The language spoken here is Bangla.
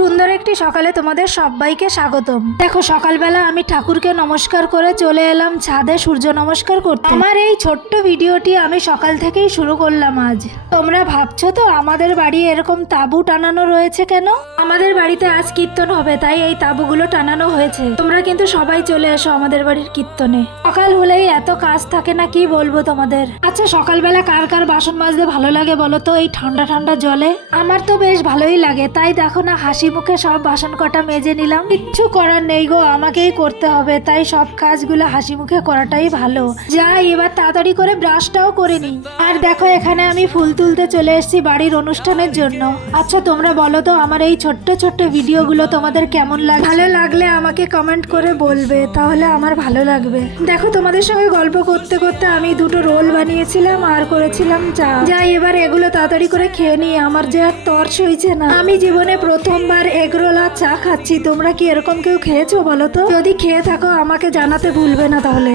সুন্দর একটি সকালে তোমাদের সবাইকে স্বাগতম। দেখো সকালবেলা আমি ঠাকুরকে নমস্কার করে চলে এলাম ছাদে সূর্য নমস্কার করতে। আমার এই ছোট্ট ভিডিওটি আমি সকাল থেকেই শুরু করলাম আজ। তোমরা ভাবছো তো আমাদের বাড়ি এরকম তাঁবু টানানো রয়েছে কেন? আমাদের বাড়িতে আজ কীর্তন হবে, তাই এই তাঁবুগুলো টানানো হয়েছে। তোমরা কিন্তু সবাই চলে এসো আমাদের বাড়ির কীর্তনে। সকাল হলেই এত কাজ থাকে না, কি বলবো তোমাদের। আচ্ছা সকালবেলা কার কার বাসন মাজতে ভালো লাগে বলো তো এই ঠান্ডা ঠান্ডা জলে? আমার তো বেশ ভালোই লাগে, তাই দেখো না হাসি মুখে সব বাসন কটা মেজে নিলাম। কিচ্ছু করার নেই গো, আমাকেই করতে হবে, তাই সব কাজগুলো হাসি মুখে করাটাই ভালো। যাই এবার তাড়াতাড়ি করে ব্রাশটাও করে নিই। আর দেখো এখানে আমি ফুল তুলতে চলে এসেছি বাড়ির অনুষ্ঠানের জন্য। আচ্ছা তোমরা বলো তো আমার এই ছোট্ট ছোট্ট ভিডিওগুলো তোমাদের কেমন লাগে? ভালো লাগলে আমাকে কমেন্ট করে বলবে, তাহলে আমার ভালো লাগবে। দেখো তোমাদের সঙ্গে গল্প করতে করতে আমি দুটো রোল বানিয়েছিলাম আর করেছিলাম চা। যাই এবার এগুলো তাড়াতাড়ি করে খেয়ে নিই, আমার যে আর তর্স হয়েছে না। আমি জীবনে প্রথমবার এগরোল আর চা খাচ্ছি। তোমরা কি এরকম কেউ খেয়েছো বলো তো? যদি খেয়ে থাকো আমাকে জানাতে ভুলবে না তাহলে।